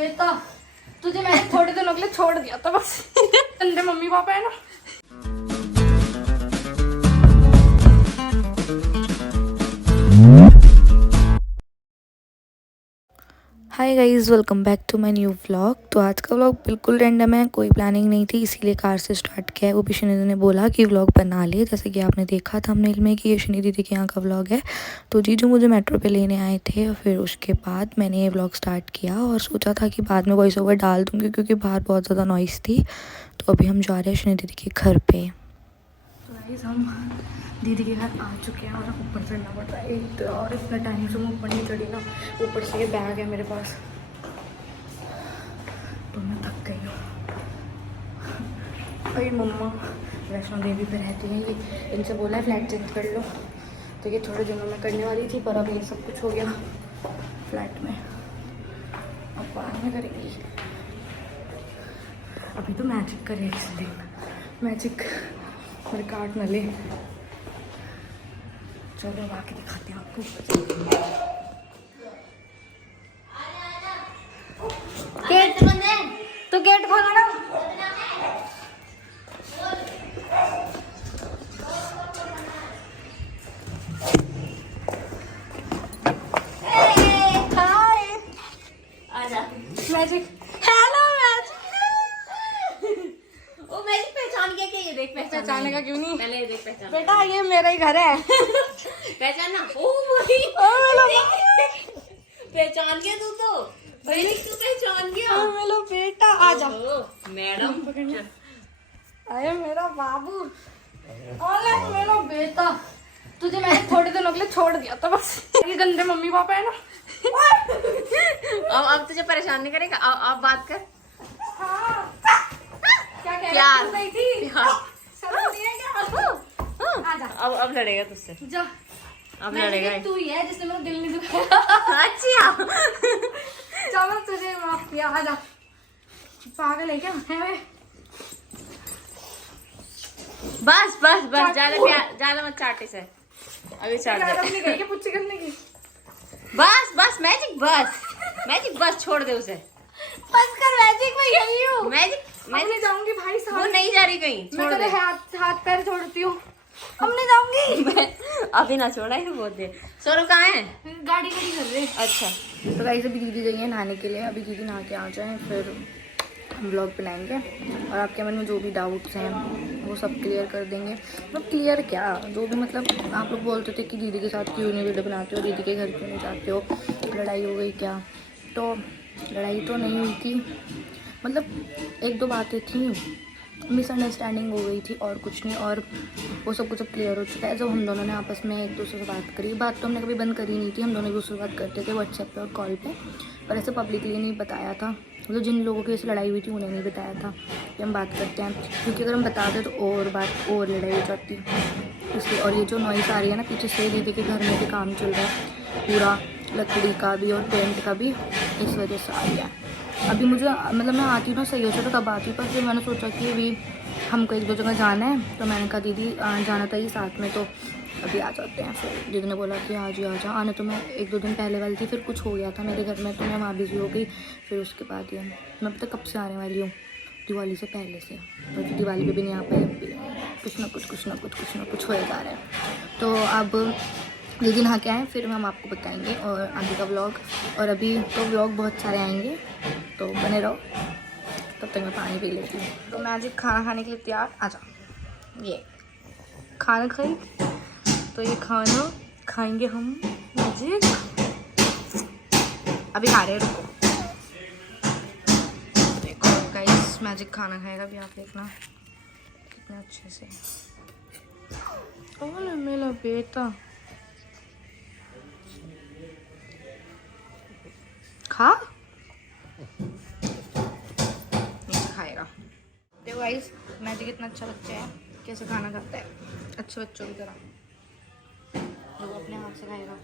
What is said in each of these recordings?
बेटा, तुझे मैंने थोड़े दिनों के लिए छोड़ दिया था बस। अंदर मम्मी पापा है ना। Hi guys, welcome back to my new vlog. तो आज का व्लॉग बिल्कुल रैंडम है, कोई प्लानिंग नहीं थी, इसीलिए कार से स्टार्ट किया है। वो भी शनि ने बोला कि व्लॉग बना ले, जैसे कि आपने देखा थंबनेल में कि ये शनि दीदी के यहाँ का व्लॉग है। तो जीजू मुझे मेट्रो पे लेने आए थे और फिर उसके बाद मैंने ये व्लॉग स्टार्ट किया और सोचा था कि बाद में वॉइस ओवर डाल दूँगी क्योंकि बाहर बहुत ज़्यादा नॉइज़ थी। तो अभी हम जा रहे हैं शनि दीदी के घर पर। तो गाइस हम दीदी के घर आ चुके हैं और ऊपर चढ़ना पड़ रहा है। एक तो और इतना टाइम से मैं ऊपर नहीं चढ़ी ना, ऊपर से ये बैग है मेरे पास, तो मैं थक गई हूँ। अरे मम्मा वैष्णो देवी पे रहती हैं ये, इनसे बोला है फ्लैट चेंज कर लो, तो ये थोड़े दिनों में करने वाली थी, पर अब ये सब कुछ हो गया फ्लैट में, अब बाद में करेंगी। अभी तो मैजिक करेगी इस दिन, मैजिक मेरे कार्ड न ले। चलो अब आके दिखाते हैं आपको। गेट बंद है तो गेट खोलो ना। हाय आजा मैजिक। Hello magic. ओ मैजिक पहचान गया क्या? ये देख पहचाने का क्यों नहीं? पहले ये देख पहचान। बेटा ये मेरा ही घर है। पहचाना? ओ वही। पहचान गया तू तो। भाई तू पहचान गया। हेलो बेटा आजा। मैडम अरे मेरा बाबू, अरे मेरा बेटा, तुझे मैंने थोड़े दिनों के लिए छोड़ दिया था बस। ये गंदे मम्मी पापा है ना। अब तुझे परेशान नहीं करेगा। अब बात कर। हाँ। क्या कह प्यार। रही थी? प्यार। शर्म नहीं है क्या? आजा। अब लड़ेगा तुझसे। जा। अब मैं लड़ेगा। तू ही है जिसने मेरा दिल नहीं दुखाया। अच्छा। चलो तुझे माफ किया, आजा। पागल है क्या? है वे? बस ज्यादा मत चाटे से। अभी चाट यार दे। अपनी गई है पुच्ची करने की। बस मैजिक बस छोड़ दे उसे। बस कर मैजिक, मैं यही हूँ। मैजिक मैं नहीं जाऊंगी भाई वो साहब। नहीं जा रही कहीं। मैं छोड़ तेरे दे। हाथ पैर छोड़ती हूँ, अब नहीं जाऊंगी। अभी ना छोड़ा ही बहुत देर। सौरभ कहाँ है? गाड़ी खड़ी कर रहे। अच्छा तो गाइस अभी दीदी गई है नहाने के लिए, अभी दीदी नहा के आ जाएं फिर हम व्लॉग बनाएंगे और आपके मन में जो भी डाउट्स हैं वो सब क्लियर कर देंगे। मतलब क्लियर क्या, जो भी मतलब आप लोग बोलते थे कि दीदी के साथ क्यों नहीं वीडियो बनाते हो, दीदी के घर क्यों नहीं जाते हो, लड़ाई हो गई क्या? तो लड़ाई तो नहीं हुई थी, मतलब एक दो बातें थी, मिसअंडरस्टैंडिंग हो गई थी और कुछ नहीं, और वो सब कुछ अब क्लियर हो चुका है। जब हम दोनों ने आपस में एक दूसरे से बात करी, बात तो हमने कभी बंद करी नहीं थी, हम दोनों एक दूसरे से बात करते थे व्हाट्सएप पे और कॉल पे, पर ऐसे पब्लिकली नहीं बताया था। मतलब जिन लोगों की ऐसे लड़ाई हुई थी उन्हें नहीं बताया था कि हम बात करते हैं, क्योंकि अगर हम बताते तो और बात और लड़ाई हो जाती इसलिए। और ये जो नॉइस आ रही है ना पीछे से, दीदी के घर में भी काम चल रहा है पूरा, लकड़ी का भी और पेंट का भी, इस वजह से आ गया। अभी मुझे मतलब मैं आती ना सही हो जाता तब आती, पर फिर मैंने सोचा कि अभी हमको एक दो जगह जाना है, तो मैंने कहा दीदी जाना था ही साथ में, तो अभी आ जाते हैं। फिर दीदी ने बोला कि आज ही आ जा। आने तो मैं एक दो दिन पहले वाली थी, फिर कुछ हो गया था मेरे घर में तो मैं वहाँ बिजी हो गई, फिर उसके बाद ये मैं पता कब से आने वाली हूँ, दिवाली से पहले से, तो फिर दिवाली पे भी नहीं आ पाई, कुछ ना कुछ हो जा रहा है। तो अब दीदी नहा के आए फिर हम आपको बताएंगे और आगे का व्लॉग, और अभी तो व्लॉग बहुत सारे आएंगे तो बने रहो। तब तक मैं पानी पी लेती हूँ। तो मैं आज खाना खाने के लिए तैयार, आ जाओ। ये खाना खाई, तो ये खाना खाएंगे हम मैजिक, अभी खा रहे हैं, रुको। देखो गाइस मैजिक खाना खाएगा, अभी आप देखना कितने अच्छे से। ओह मेरा बेटा खा, नहीं खाएगा। देखो गाइस मैजिक इतना अच्छा बच्चा है, कैसे खाना खाता है अच्छे बच्चों की तरह, वो अपने हाथ से खाएगा।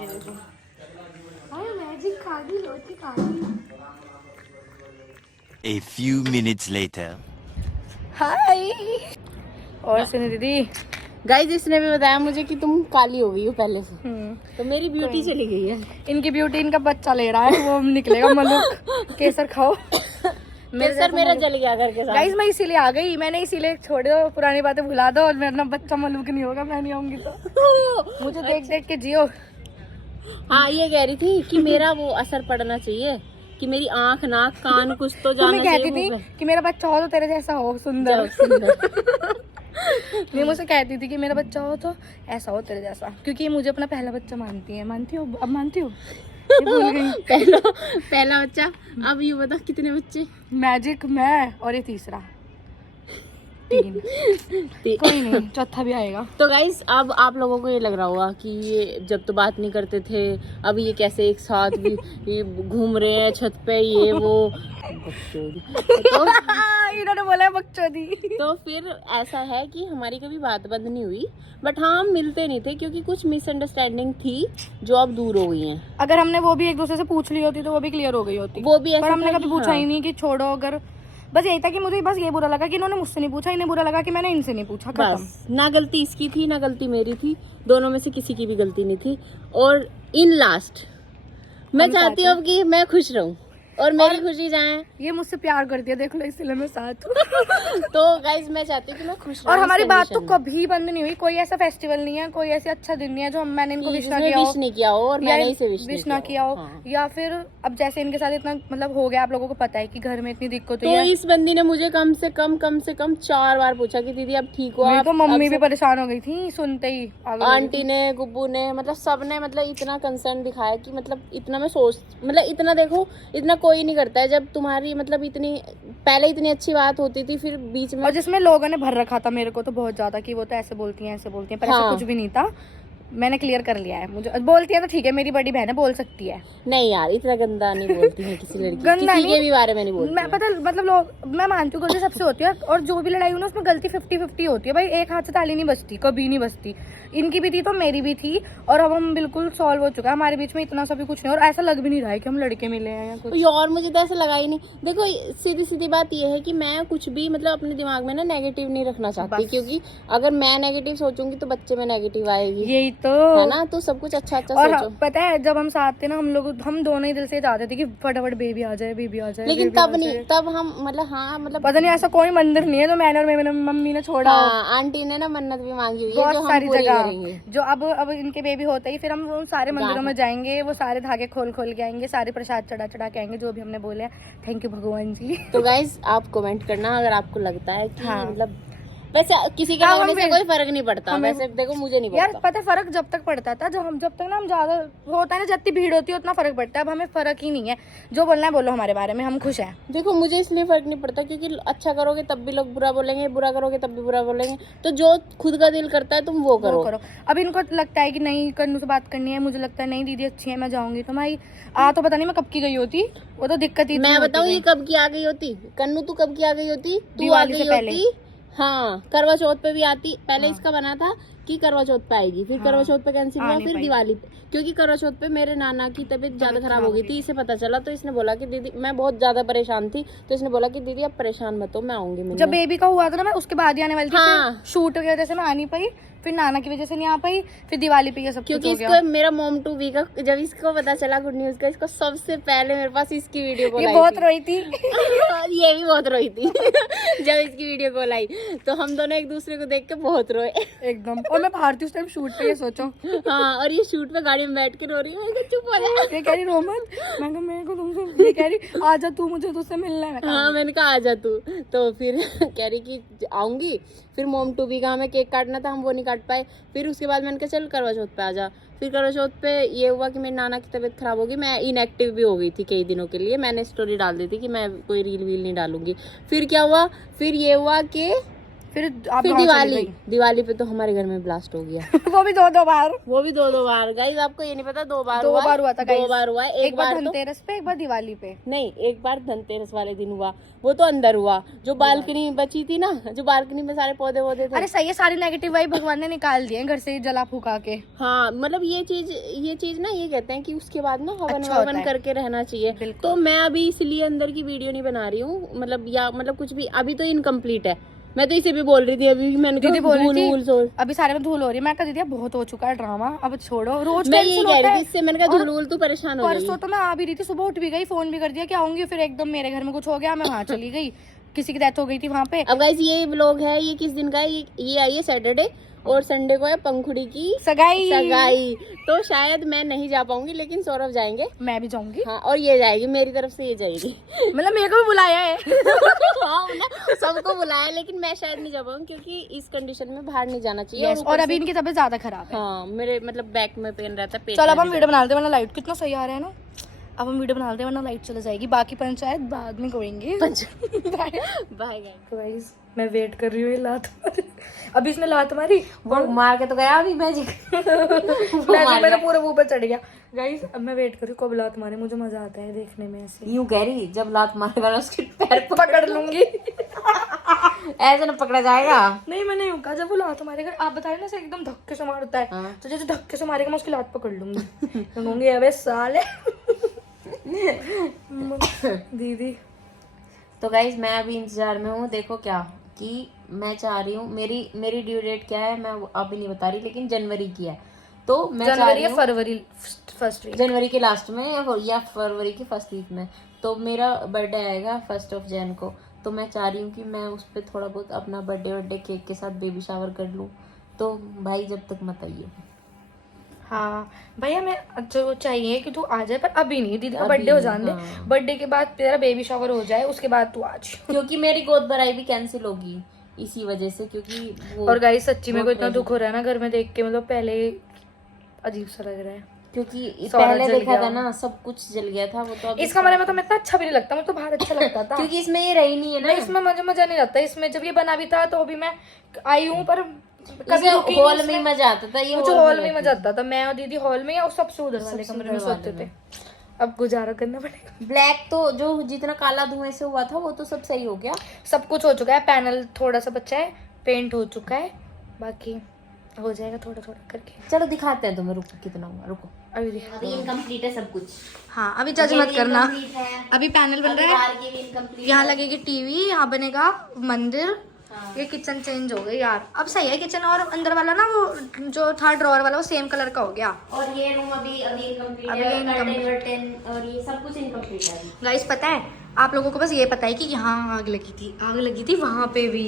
ये देखो अरे मैजिक खा गई, रोटी खा गई। A few minutes later. हाय। और सुनी दीदी गाइस इसने भी बताया मुझे कि तुम काली हो गई हो पहले से, तो मेरी ब्यूटी चली गई है। इनकी ब्यूटी इनका बच्चा ले रहा है, वो निकलेगा मलुक। केसर खाओ। केसर मेरा जल गया घर के साथ। गाइस मैं इसीलिए आ गई, मैंने इसीलिए छोड़ दो, पुरानी बातें भुला दो और मेरा ना बच्चा मलुक नहीं होगा, मैं नहीं आऊंगी तो। मुझे देख देख के जियो। हाँ ये कह रही थी कि मेरा वो असर पड़ना चाहिए, कि मेरी आंख नाक कान कुछ तो जाना तुम्हें कहती चाहिए थी मुंह पे। कि मेरा बच्चा हो तो तेरे जैसा हो, सुंदर। नहीं मुझसे कहती थी कि मेरा बच्चा हो तो ऐसा हो तेरे जैसा, क्योंकि ये मुझे अपना पहला बच्चा मानती है। मानती हो? अब मानती हो? ये भूल गई। पहला बच्चा। अब ये बता कितने बच्चे? मैजिक, मैं और ये तीसरा, 3। कोई नहीं, चौथा भी आएगा। तो गाइस अब आप लोगों को ये लग रहा होगा कि ये जब तो बात नहीं करते थे, अब ये कैसे एक साथ भी ये घूम रहे हैं छत पे, ये वो बकचोदी। तो इन्होंने बोला है बकचोदी। तो फिर ऐसा है कि हमारी कभी बात बंद नहीं हुई, बट हाँ हम मिलते नहीं थे क्योंकि कुछ मिसअंडरस्टैंडिंग थी जो अब दूर हो गई हैं। अगर हमने वो भी एक दूसरे से पूछ ली होती तो वो भी क्लियर हो गई होती, वो भी पर ऐसा हमने था कभी कि पूछा हाँ। ही नहीं कि छोड़ो। अगर बस यही था कि मुझे बस ये बुरा लगा कि इन्होंने मुझसे नहीं पूछा, इन्हें बुरा लगा कि मैंने इनसे नहीं पूछा, खत्म। बस ना गलती इसकी थी ना गलती मेरी थी, दोनों में से किसी की भी गलती नहीं थी। और इन लास्ट मैं चाहती हूँ कि मैं खुश रहूं और मेरी खुशी जाए। ये मुझसे प्यार करती है, देख लो, इसलिए मैं साथ हूँ। तो गाइज मैं चाहती हूँ कि मैं खुश रहूं। और हमारी इस बात तो condition में। कभी बंद नहीं हुई। कोई ऐसा फेस्टिवल नहीं है, कोई ऐसा अच्छा दिन नहीं है जो मैंने इनको विश ना जिसने किया हो, wish नहीं किया हो और या मैंने इसे विश ना किया हो। हाँ। या फिर अब जैसे इनके साथ इतना मतलब हो गया, आप लोगों को पता है कि घर में इतनी दिक्कत तो हुई है। इस बंदी ने मुझे कम से कम 4 बार पूछा कि दीदी अब ठीक हो मेरी आप? तो मम्मी अब भी सब- परेशान हो गई थी सुनते ही, पागल हो गई आंटी ने, गुब्बू ने, मतलब सबने मतलब इतना कंसर्न दिखाया कि मतलब इतना मैं सोच, मतलब इतना देखो, इतना कोई नहीं करता है जब तुम्हारी मतलब इतनी पहले इतनी अच्छी बात होती थी, फिर बीच में और जिसमें लोगों ने भर रखा था मेरे को तो बहुत ज्यादा कि वो तो ऐसे बोलती हैं ऐसे बोलती हैं, पर ऐसा हाँ। कुछ भी नहीं था। मैंने क्लियर कर लिया है, मुझे बोलती है तो ठीक है, मेरी बड़ी बहन है, बोल सकती है। नहीं यार इतना गंदा नहीं बोलती है किसी लड़की, गंदा किसी नहीं, के भी बारे में नहीं बोलती मैं है। पता मतलब लोग, मैं मानती हूँ गलती सबसे होती है, और जो भी लड़ाई हुई ना उसमें गलती 50-50 होती है भाई, एक हाथ से ताली नहीं बजती, कभी नहीं बजती। इनकी भी थी तो मेरी भी थी, और अब हम बिल्कुल सॉल्व हो चुका है, हमारे बीच में इतना सा भी कुछ नहीं, और ऐसा लग भी नहीं रहा है कि हम लड़के मिले हैं या कुछ। यार मुझे तो ऐसा लगा ही नहीं। देखो सीधी सीधी बात ये है कि मैं कुछ भी मतलब अपने दिमाग में ना नेगेटिव नहीं रखना चाहती, बस। क्योंकि अगर मैं नेगेटिव सोचूंगी तो बच्चे में नेगेटिव आएगी, यही तो है ना। तो सब कुछ अच्छा अच्छा और सोचो। पता है जब हम साथ थे ना, हम दोनों ही दिल से चाहते थे कि फटाफट बेबी आ जाए, बेबी आ जाए। लेकिन baby आ तब नहीं, जाए। तब हम मतलब हाँ मतलब पता नहीं ऐसा कोई मंदिर नहीं है जो मैंने और मेरी मम्मी ने छोड़ा हो। हाँ, आंटी ने ना मन्नत भी मांगी हुई है जो बहुत हम सारी पूरी जगह करेंगे। जो अब इनके बेबी होते ही फिर हम उन सारे मंदिरों में जाएंगे, वो सारे धागे खोल के आएंगे, सारे प्रसाद चढ़ा के आएंगे, जो भी हमने बोले। थैंक यू भगवान जी। तो गाइज आप कमेंट करना अगर आपको लगता है कि हाँ। मतलब वैसे किसी के हाँ, लगने हम से भी- कोई फर्क नहीं पड़ता, हमें- वैसे देखो मुझे नहीं यार पड़ता। पता है फर्क जब तक पड़ता था, जब तक ना हम ज्यादा होता है ना, जितनी भीड़ होती है उतना फर्क पड़ता है। अब हमें फर्क ही नहीं है, जो बोलना है बोलो हमारे बारे में, हम खुश हैं। देखो मुझे इसलिए फर्क नहीं पड़ता क्योंकि अच्छा करोगे तब भी लोग बुरा बोलेंगे, बुरा करोगे तब भी बुरा बोलेंगे, तो जो खुद का दिल करता है तुम वो करो। अब इनको लगता है कि नहीं कन्नू से बात करनी है, मुझे लगता है नहीं दीदी अच्छी है, मैं जाऊंगी। तो भाई तो पता नहीं मैं कब की गई होती, वो तो दिक्कत ही मैं बताऊँ ये कब की आ गई होती? कन्नू तू कब की आ गई होती? तू आ दिवाली से गई पहले। होती, हाँ करवा चौथ पे भी आती। पहले इसका बना था कि करवा चौथ पे आएगी, फिर करवा चौथ पे कैंसिल हुआ, फिर दिवाली पे, क्योंकि करवा चौथ पे मेरे नाना की तबीयत ज्यादा खराब हो गई थी, इसे पता चला तो इसने बोला कि दीदी, मैं बहुत ज्यादा परेशान थी तो इसने बोला कि दीदी अब परेशान मत हो, मैं आऊंगी मिलने। जब बेबी का हुआ था ना, मैं उसके बाद ही आने वाली थी। हाँ। शूट की वजह से मैं आ नहीं पाई, फिर नाना की वजह से नहीं आ पाई, फिर दिवाली पे ये सब क्योंकि कुछ हो इसको मेरा मॉम टू वी का जब इसको पता चला गुड न्यूज का, इसको सबसे पहले मेरे पास इसकी वीडियो कॉल ये आई बहुत थी। रोई थी। ये भी बहुत रोई थी जब इसकी वीडियो कॉल आई, तो हम दोनों एक दूसरे को देख के बहुत रोए। एकदम। और मैं बाहर थी उस टाइम शूट पे, ये सोचो। हाँ, और ये शूट पे गाड़ी में बैठ के रो रही है, मैं कहा, चुप हो जा। ये कह रही रोमन, मैं कहा मेरे को तुमसे, ये कह रही आजा तू, मुझे तुझसे मिलना है। मैं कहा, हाँ मैंने कहा आ जा तू, तो फिर कह रही कि आऊंगी। फिर मोम टू बी का हमें केक काटना था, हम वो नहीं काट पाए। फिर उसके बाद मैंने कहा चल करवा चौथ पे आ जा। फिर करवा चौथ पे ये हुआ कि मेरी नाना की तबीयत खराब हो गई, मैं इनएक्टिव भी हो गई थी कई दिनों के लिए। मैंने स्टोरी डाल दी थी कि मैं कोई रील वील नहीं डालूंगी। फिर क्या हुआ, फिर ये हुआ कि फिर आप फिर गाँव चली दिवाली, दिवाली पे तो हमारे घर में ब्लास्ट हो गया। गई। वो भी दो बार। वो भी दो बार। गाइस आपको ये नहीं पता, दो बार दो बार हुआ था दो guys। बार हुआ है। एक बार तो धनतेरस पे, एक बार दिवाली पे। नहीं, एक बार धनतेरस वाले दिन हुआ, वो तो अंदर हुआ। जो बालकनी बची थी ना, जो बालकनी में सारे पौधे वौधे थे। अरे सही है, सारी नेगेटिव वाइब भगवान ने निकाल दिए घर से जला फूका के। हाँ मतलब ये चीज ना, ये कहते हैं कि उसके बाद ना हवन अच्छा होता ववन है। करके रहना चाहिए। बिल्कुल। तो मैं अभी इसलिए अंदर की वीडियो नहीं बना रही हूँ, मतलब या मतलब कुछ भी अभी तो इनकम्प्लीट है, मैं तो इसे भी बोल रही थी अभी, मैंने दीदी बोल रही थी धूल अभी सारे में धूल हो रही है। मैं कहा दीदी अब बहुत हो चुका है ड्रामा, अब छोड़ो, रोज मैं ये कैंसिल कह होता रही है। थी इससे, मैंने कहा धूल तू परेशान हो परसों तो मैं आ भी रही थी, सुबह उठ भी गई, फोन भी कर दिया कि आऊंगी, फिर एकदम मेरे घर में कुछ हो गया, मैं वहाँ चली गई, किसी की डेथ हो गई थी वहाँ पे। अब गाइस ये व्लॉग है, ये किस दिन का है, ये आई है सैटरडे, और संडे को है पंखुड़ी की सगाई। तो शायद मैं नहीं जा पाऊंगी, लेकिन सौरभ जाएंगे, मैं भी जाऊंगी। हाँ, और ये जाएगी, मेरी तरफ से ये जाएगी। मतलब मेरे को भी बुलाया है। हाँ, हमने सबको बुलाया, लेकिन मैं शायद नहीं जा पाऊंगी क्योंकि इस कंडीशन में बाहर नहीं जाना चाहिए। और अभी इनकी तबीयत ज्यादा खराब है। हाँ, मेरे मतलब बैक में पेन रहता है, पेट चलो अब में हम वीडियो बना लेते हैं, वरना लाइट कितना सही आ रहा है ना। अब हम वीडियो बना लेते हैं वरना लाइट चले जाएगी, बाकी पंचायत बाद में करेंगे। बाय गाइस मैं वेट कर रही हूँ, ये लात मारी। अभी इसने लात मारी, वो मार के तो गया अभी मैजिक। मेरे पूरे मुंह पे चढ़ गया। गाइस अब मैं वेट कर रही हूँ कब लात मारे, मुझे मजा आता है देखने में ऐसे। यूं कह रही, जब लात मारेगा ना उसके पैर पकड़ लूंगी। ऐसे ना पकड़ा जाएगा। नहीं मैंने यूं कहा जब वो लात मारेगा, आप बताए ना, से एकदम धक्के से मारता है, हाँ। तो जैसे धक्के से मारेगा मैं उसकी लात पकड़ लूंगी। कहूंगी अबे साले। दीदी तो गाइज मैं अभी इंतजार में हूँ, देखो क्या कि मैं चाह रही हूँ, मेरी ड्यू डेट क्या है मैं अभी नहीं बता रही, लेकिन जनवरी की है। तो मैं चाह रही हूँ फरवरी फर्स्ट वीक, जनवरी के लास्ट में या फरवरी के फर्स्ट वीक में, तो मेरा बर्थडे आएगा 1 जनवरी को। तो मैं चाह रही हूँ कि मैं उस पर थोड़ा बहुत अपना बर्थडे केक के साथ बेबी शावर कर लूँ। तो भाई जब तक मत आइए। हाँ भैया मैं जो चाहिए कि तू आ जाए, पर अभी नहीं, दीदी का अभी बर्थडे हो नहीं, जाने दे, हाँ। बर्थडे के बाद तेरा बेबी शावर हो जाए, उसके बाद तू आज। क्योंकि मेरी गोद भराई भी कैंसिल होगी इसी वजह से, क्योंकि वो और गाइस सच्ची में को इतना बहुत दुख हो रहा है ना घर में देख के, मतलब पहले अजीब सा लग रहा है क्योंकि सौरभ पहले जल देखा गया। था ना, सब कुछ जल गया था। वो तो अब इस कमरे में तो मैं इतना अच्छा भी नहीं लगता, मुझे तो बाहर अच्छा लगता था। क्योंकि इसमें ये रही नहीं है ना, नहीं इसमें मुझे मजा नहीं लगता, इसमें जब ये बना भी था तो अभी मैं आई हूँ, पर कभी रुकी हॉल नहीं में ही इसमें। मजा आता था। ये मुझे हॉल में ही मजा आता था, मैं और दीदी हॉल में, और सबसे उधर वाले कमरे में सोते थे। अब गुजारा करना पड़ेगा। ब्लैक तो जो जितना काला धुएं से हुआ था वो तो सब सही हो गया, सब कुछ हो चुका है, पैनल थोड़ा सा बचा है, पेंट हो चुका है, बाकी हो जाएगा थोड़ा थोड़ा करके। चलो दिखाते हैं तुम्हें, रुको कितना हुआ, रुको अभी दिखा। अभी इनकम्प्लीट है सब कुछ। हाँ अभी जज मत करना, अभी पैनल बन रहा है, यहाँ लगेगी टीवी, यहाँ बनेगा मंदिर, ये किचन चेंज हो गई यार, अब सही है किचन, और अंदर वाला ना वो जो था ड्रॉअर वाला वो सेम कलर का हो गया। और ये रूम अभी इनकम्प्लीट अभी है, incomplete। कर्टेन और ये सब कुछ इनकम्प्लीट है अभी। गाइस पता है आप लोगों को बस ये पता है कि यहाँ आग लगी थी वहाँ पे भी,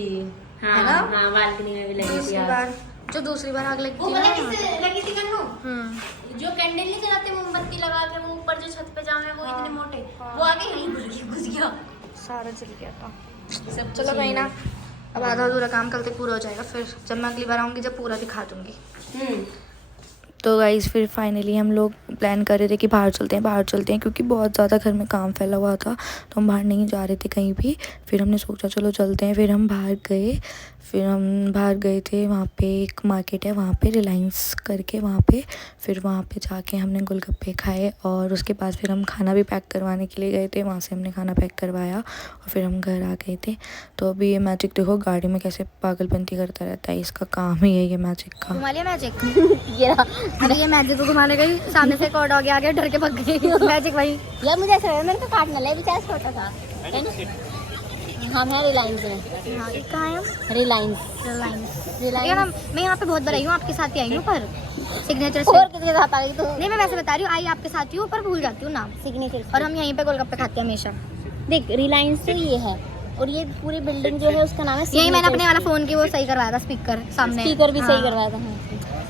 है ना? हाँ, बालकनी में भी लगी थी दूसरी आग। बार जो दूसरी बार आग लगी वो थी पता ना, किससे लगी थी कन्नू? हम्म जो कैंडल नहीं जलाते मोमबत्ती लगा के, वो ऊपर जो छत पे जामे वो इतने मोटे, वो आगे यहीं घुस गया। सारा जल गया था। सब चलो भाई ना, अब आधा अधूरा काम कल तक पूरा हो जाएगा, फिर जब मैं अगली बार आऊँगी जब पूरा दिखा दूँगी। तो गाइस फिर फाइनली हम लोग प्लान कर रहे थे कि बाहर चलते हैं क्योंकि बहुत ज़्यादा घर में काम फैला हुआ था, तो हम बाहर नहीं जा रहे थे कहीं भी। फिर हमने सोचा चलो चलते हैं, फिर हम बाहर गए थे। वहाँ पे एक मार्केट है, वहाँ पे रिलायंस करके, वहाँ पे जाके हमने गोलगप्पे खाए, और उसके बाद फिर हम खाना भी पैक करवाने के लिए गए थे, वहाँ से हमने खाना पैक करवाया और फिर हम घर आ गए थे। तो अभी ये मैजिक देखो गाड़ी में कैसे पागलपंती करता रहता है, इसका काम ही है ये मैजिक का। घुमा लिया मैजिक। अरे ये मैजिक को घुमाने गई, सामने से कोड हो गया, आगे डर के भाग गई। मैजिक भाई यार मुझे ऐसा लगा मेरे को काटना लगा, बेचारा छोटा था। हम हैं रिलायंस में। हाँ ये कहाँ है? रिलायंस यार मैं यहाँ पे बहुत बार आई हूँ, आपके साथ ही आई हूँ, पर सिग्नेचर से। और किसके साथ आ गई तू? नहीं मैं वैसे बता रही हूँ, आई आपके साथ ही हूँ, पर भूल जाती हूँ नाम। सिग्नेचर। और हम यहीं पे गोलगप्पे खाते हैं हमेशा। देख रिलायंस तो ये है, और ये पूरी बिल्डिंग जो है उसका नाम है यही मैंने अपने वाला फोन की वो सही करवाया था, स्पीकर सामने। स्पीकर भी सही हाँ। करवाया था।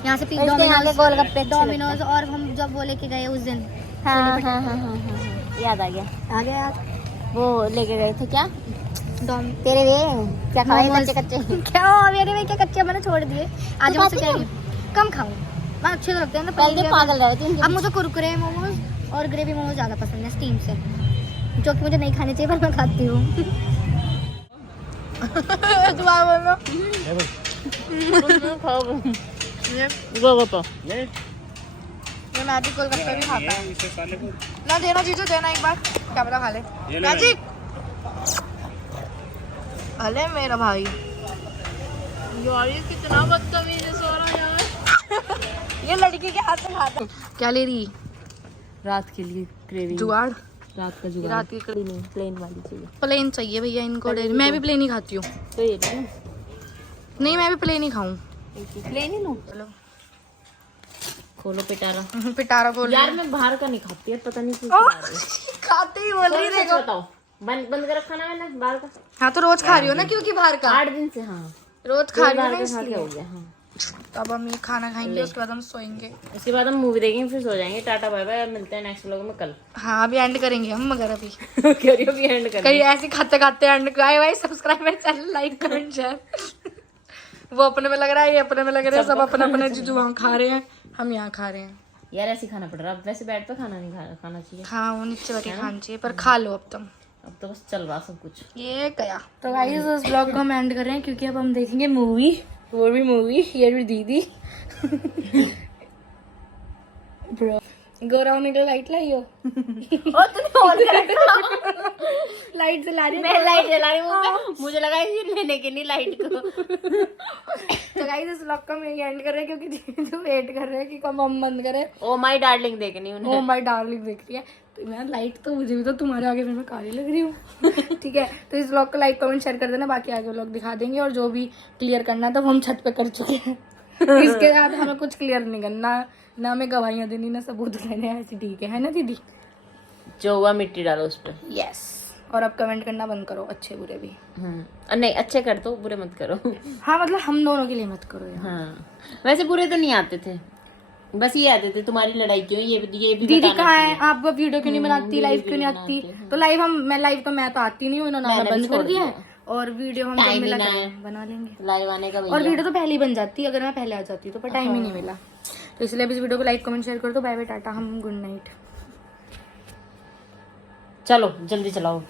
यहाँ से यहाँ के गोलगप्पे अच्छे डोमिनोज, और हम जब वो लेके गए उस दिन, हाँ, याद आ गया। आ गया यार वो लेके गए थे क्या डोम तेरे वे क्या खाए मोमोज। कच्चे क्या मेरे में क्या कच्चे मैंने छोड़ दिए, आज मुझसे कह रही हूँ कम खाओ, मैं अच्छे तो लगते हैं ना कल पनीर तो पागल रहे थे अब मुझे कुरकुरे मोमोज और ग्रेवी मोमोज ज़्यादा पसंद है स्टीम से, जो कि मुझे नहीं खाने चाहिए पर मैं खाती हूँ। दुआ बोलो। ये मैजिक गोलगप्पे भी खाता है ना, देना चीज़ देना एक बार, क्या पता खा ले मैजिक। अरे मेरा भाई यार ये कितना बदतमीज है सोना यार। ये लड़की के हाथ से खाता। क्या ले रही? रात के लिए क्रेविंग। जुगाड़। रात का जुगाड़। रात की कड़ी नहीं, प्लेन वाली चाहिए। प्लेन चाहिए भैया इनको। मैं भी प्लेन ही खाती हूँ। तो ये लो, नहीं मैं भी प्लेन ही खाऊं। प्लेन ही लो। चलो खोलो पिटारा। पिटारा बोल यार मैं बाहर का नहीं खाती है, पता नहीं क्यों खिला रही है। खाते ही बोल रही सच देखो। बताओ, बंद कर रखा ना मैंने बाहर का। हाँ तो रोज खा रही हो ना, क्योंकि बाहर का 8 दिन से। हाँ, रोज खा रही हो बाहर ना का खा के इसलिए। हो गया। हाँ, तो अब हम ये खाना खाएंगे, उसके बाद हम सोएंगे। उसके बाद हम मूवी देखेंगे, फिर सो जाएंगे। टाटा बाय बाय, मिलते हैं नेक्स्ट व्लॉग में कल। हाँ अभी एंड करेंगे हम, मगर अभी करियो भी एंड कर। कहीं ऐसे खाते खाते एंड कराए भाई। सब्सक्राइब मेरे चैनल, लाइक कमेंट शेयर। वो अपने में लग रहा है, ये अपने में लग रहा है, सब अपने अपने चीज वहाँ खा रहे हैं, हम यहाँ खा रहे हैं। यार ऐसे खाना पड़ रहा है। अब वैसे बेड पे खाना नहीं खाना चाहिए। हाँ वो नीचे बैठ के खाना चाहिए, पर खा लो अब तुम। अब तो बस चल रहा सब कुछ। ये गया। तो गाइस इस ब्लॉग को हम एंड कर रहे हैं, क्योंकि अब हम देखेंगे मूवी। वो भी मूवी, ये भी दीदी। ब्रो गोरा होने के लिए लाइट लाई हो। और तूने ऑन कर रखा। लाइट जला रही है। मैं लाइट जला रही हूँ, मुझे लगा ये लेने के नहीं लाइट को। तो गाइस इस ब्लॉग को हम यही एंड कर रहे हैं, क्योंकि दीदी वेट कर रहे हैं कि कब हम बंद करें। ओ माय डार्लिंग देखनी ओ उन्हें। माय डार्लिंग देख रही है। तो यार लाइट तो मुझे भी, तो तुम्हारे आगे फिर मैं काली लग रही हूँ। ठीक है, तो इस ब्लॉग को लाइक कमेंट शेयर कर देना, बाकी आगे ब्लॉग दिखा देंगे। और जो भी क्लियर करना था वो हम छत पे कर चुके हैं। इसके बाद हमें कुछ क्लियर नहीं करना, ना हमें गवाहियां देनी, ना सबूत देने। ऐसे ठीक है ना दीदी? जो हुआ मिट्टी डालो उस पर। यस। और अब कमेंट करना बंद करो, अच्छे बुरे भी। नहीं, अच्छे कर दो, बुरे मत करो। हाँ मतलब हम दोनों के लिए मत करो यार। हाँ, वैसे बुरे तो नहीं आते थे, बस ये आते थे तुम्हारी लड़ाई क्यों, ये भी दीदी बताना कहाँ है? चाहिए। आप वो वीडियो क्यों नहीं बनाती, लाइव क्यों नहीं आती? तो लाइव मैं तो आती नहीं हूँ, इन्होंने आना मैंने भी बंद कर छोड़ दिया है। दिया। और वीडियो हम टाइम जब ही मिला ना करें, है। बना लेंगे। लाइव आने का और भैया। वीडियो तो पहले ही बन जाती अगर मैं पहले आ जाती तो, पर टाइम ही नहीं मिला। तो इसलिए अब इस वीडियो को लाइक कमेंट शेयर कर दो। बाय बाय, टाटा, हम गुड नाइट। चलो जल्दी चलाओ।